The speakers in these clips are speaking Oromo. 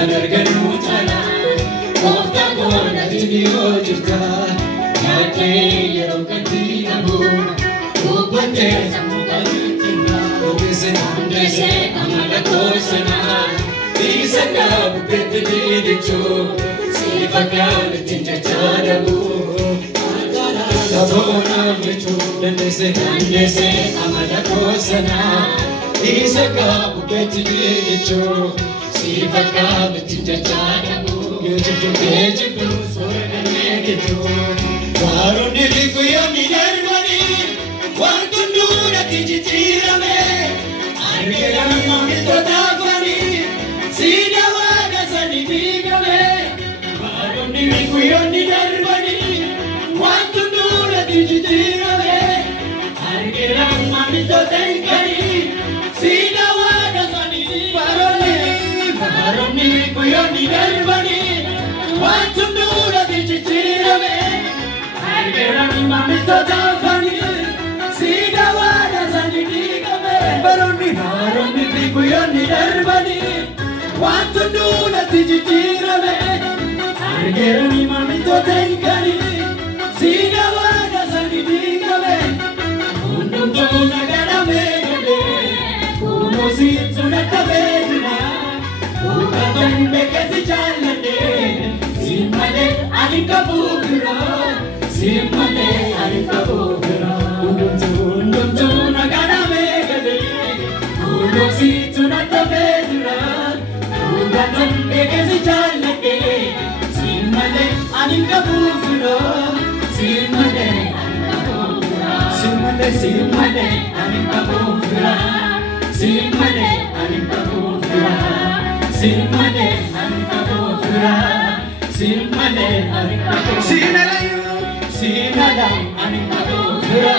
arganu chala Kofta kona video jirta Yate yero katina bu Upate samukali tina Dese amala kosana Isa ka bupete dicho Sifa ka tinja charabu Tabona michu Dese amala kosana Isa ka bupete dicho Sifa ka tinja charabu Gejitu sorene negitu Varuni likuyoni narmani Wantundura tijitira me Argera mamito tafani Sida wada sani biga me Varuni likuyoni narmani Wantundura tijitira me Argera mamito tafani Sida wada sani biga me Varuni likuyoni narmani Wantundura tijitira me Argera mamito tafani Sida wada sani biga me Varuni likuyoni narmani Wantundura tijitira me Argera mamito tafani Sida wada sani biga me Undum tuna gara me Uno sitsuna tabedna Ukaton bekasi chalane Simale anikabukra Simale anikabukra Undum tuna gara me Uno sitsuna tabedna Ukaton bekasi chalane Simale anikabukra Simale anikabukra Simale anikabukra Simale anikabukra Simale anikabukra Simale anikabukra Sinala anikabukra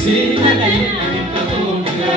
Sinale anikabukra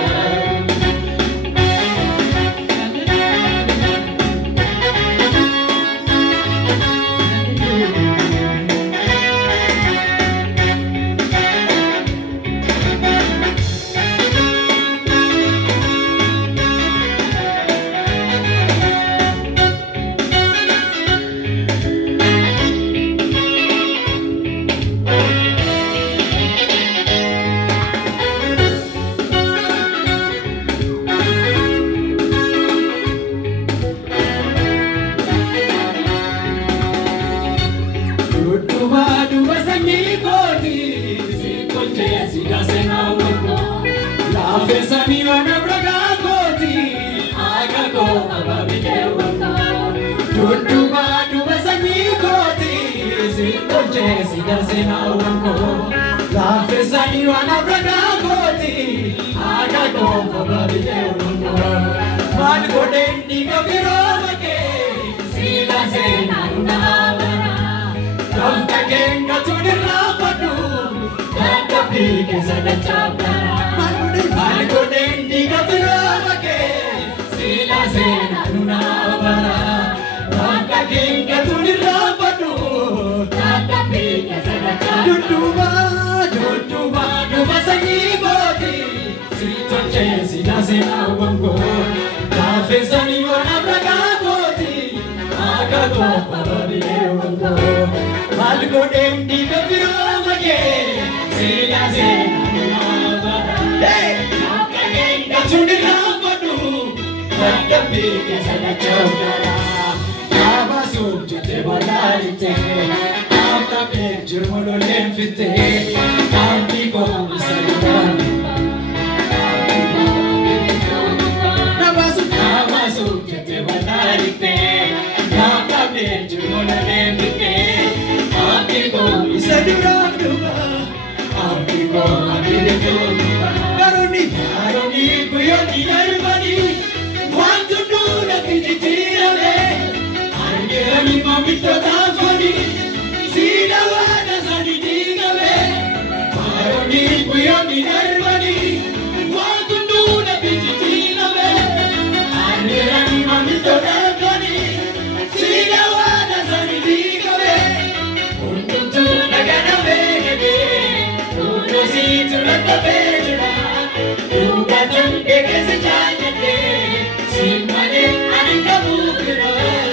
Simale anikabukra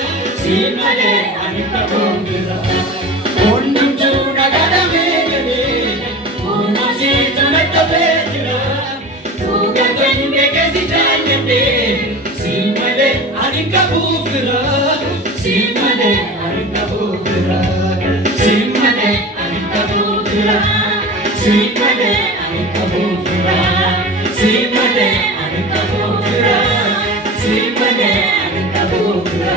Simale anikabondira Ondumtu nagadamegane Unasi tunakabedira Tugatenge kesitanyende Simale anikabondira Simale anikabondira Simale anikabondira Simale anikabondira Simale anikabondira Simale anikabondira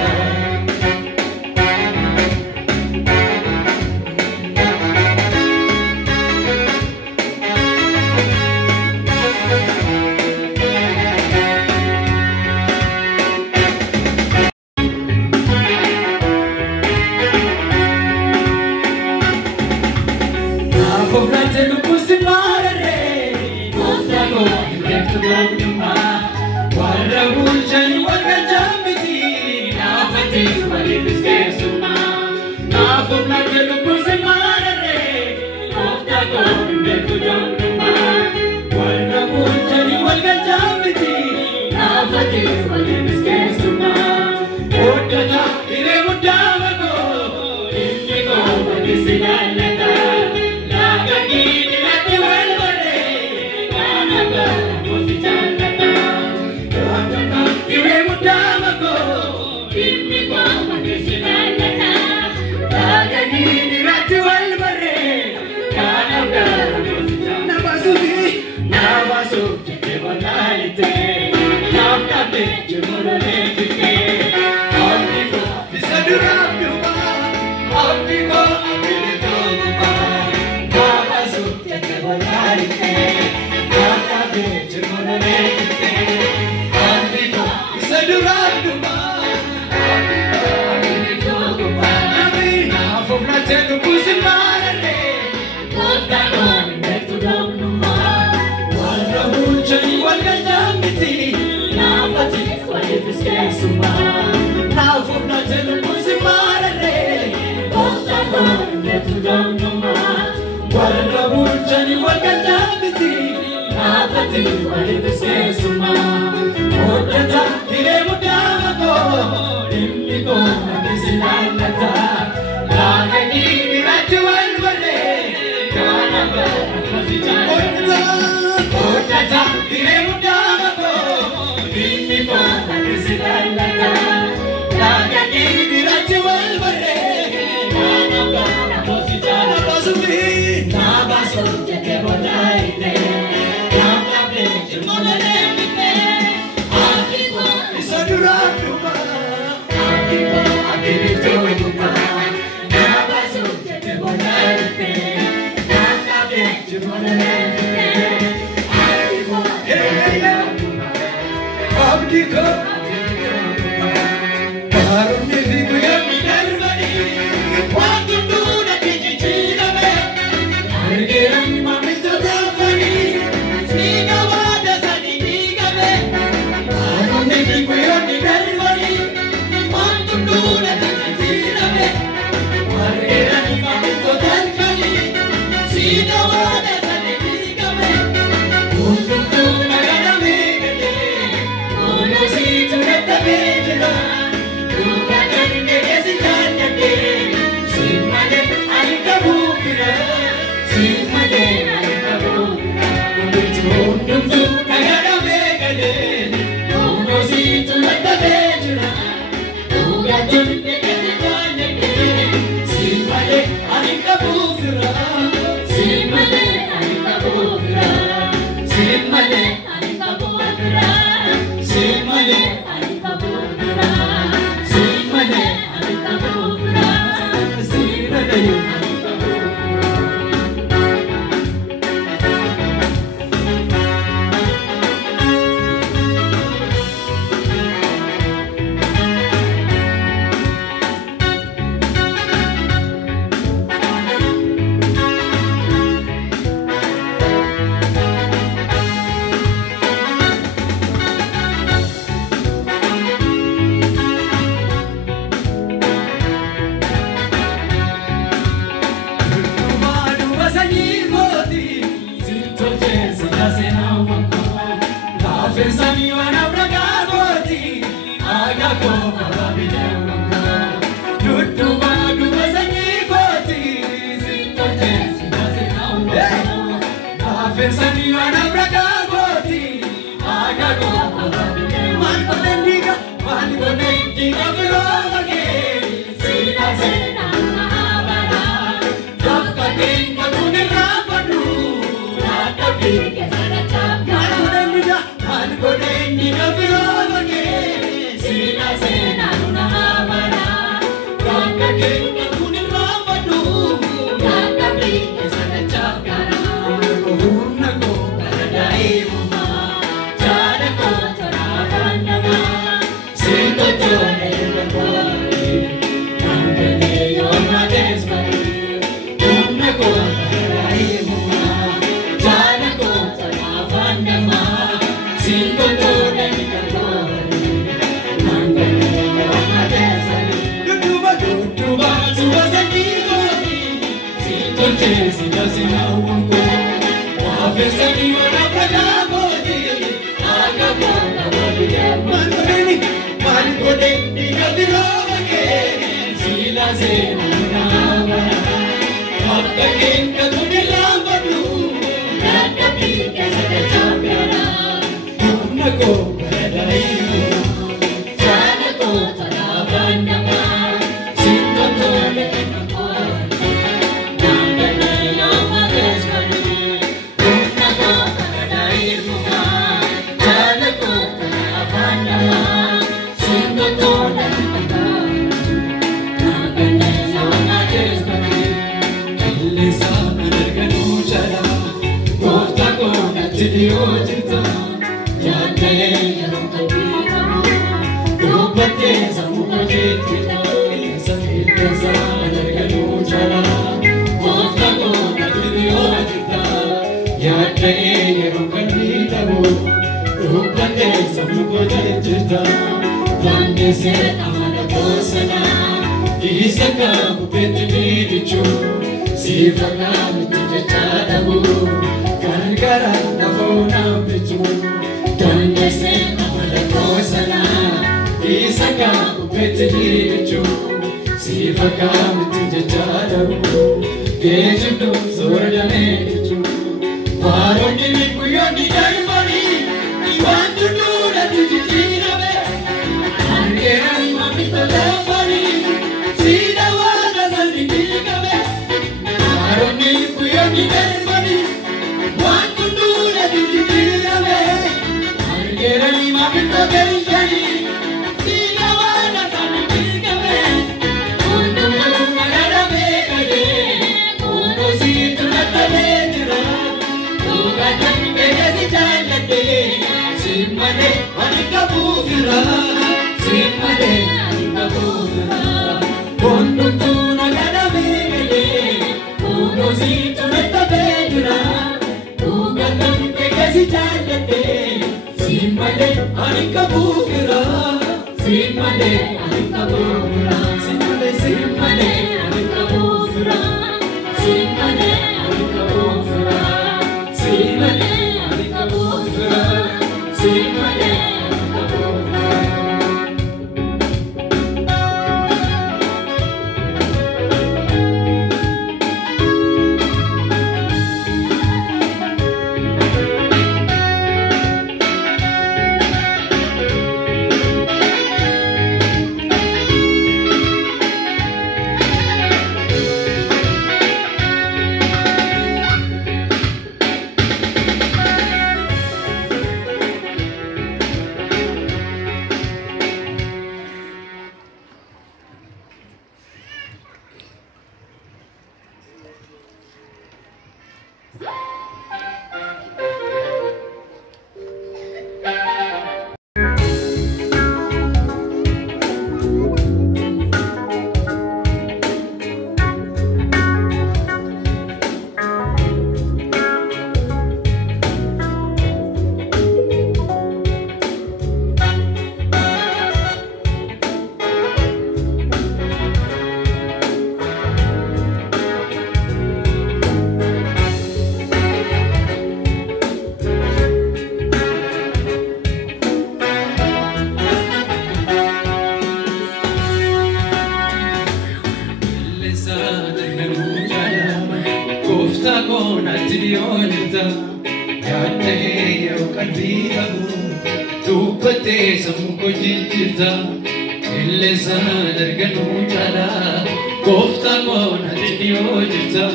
qilleensaan arganuu caalaa gooftaan moona dhidhiyoo jirta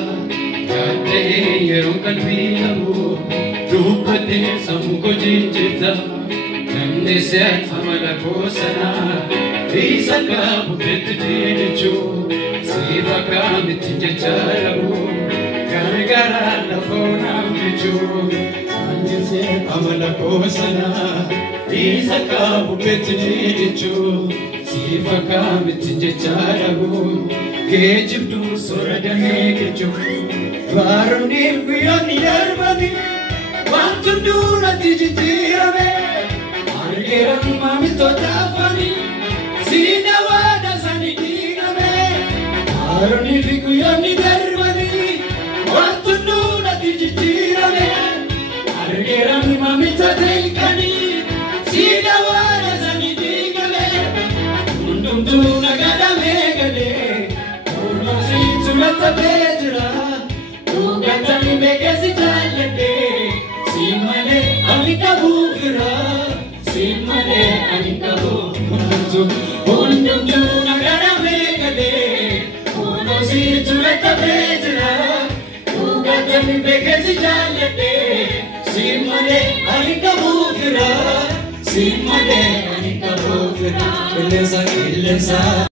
yaadee yeroo qalbii qabu dubbattee sammuu koo jijjiirta namni si'aati amala koo sanaa isa qabuutti deechuu siif akkamitti jecha dhabu gargaara lafoo namnichuu namni si'aati amala koo sanaa isa qabuutti deechuu siif akkamitti jecha dhabu geejjibduu soorradamee geejjibuu baroonni guyyoonni darbanii waan hunduratti jijjiirame. Argeeran maamiltoota afanii siina waada sanii diigame baroonni fi guyyoonni darbanii waan hunduratti jijjiirame. Argeeran maamiltoota ilkanii siina waada sanii diigame hundumtuu nagadamee galee kunuunsitu lattafee jira dhugatanii beekesi jaalladhee si malee ani qabuu biraa. Simane anikabu hundumtu nagadamee galee kunuunsitu lattafee jira dhugatanii beekesi jaalladhee simane anikabu biraa simane anikabu biraa qilleensa.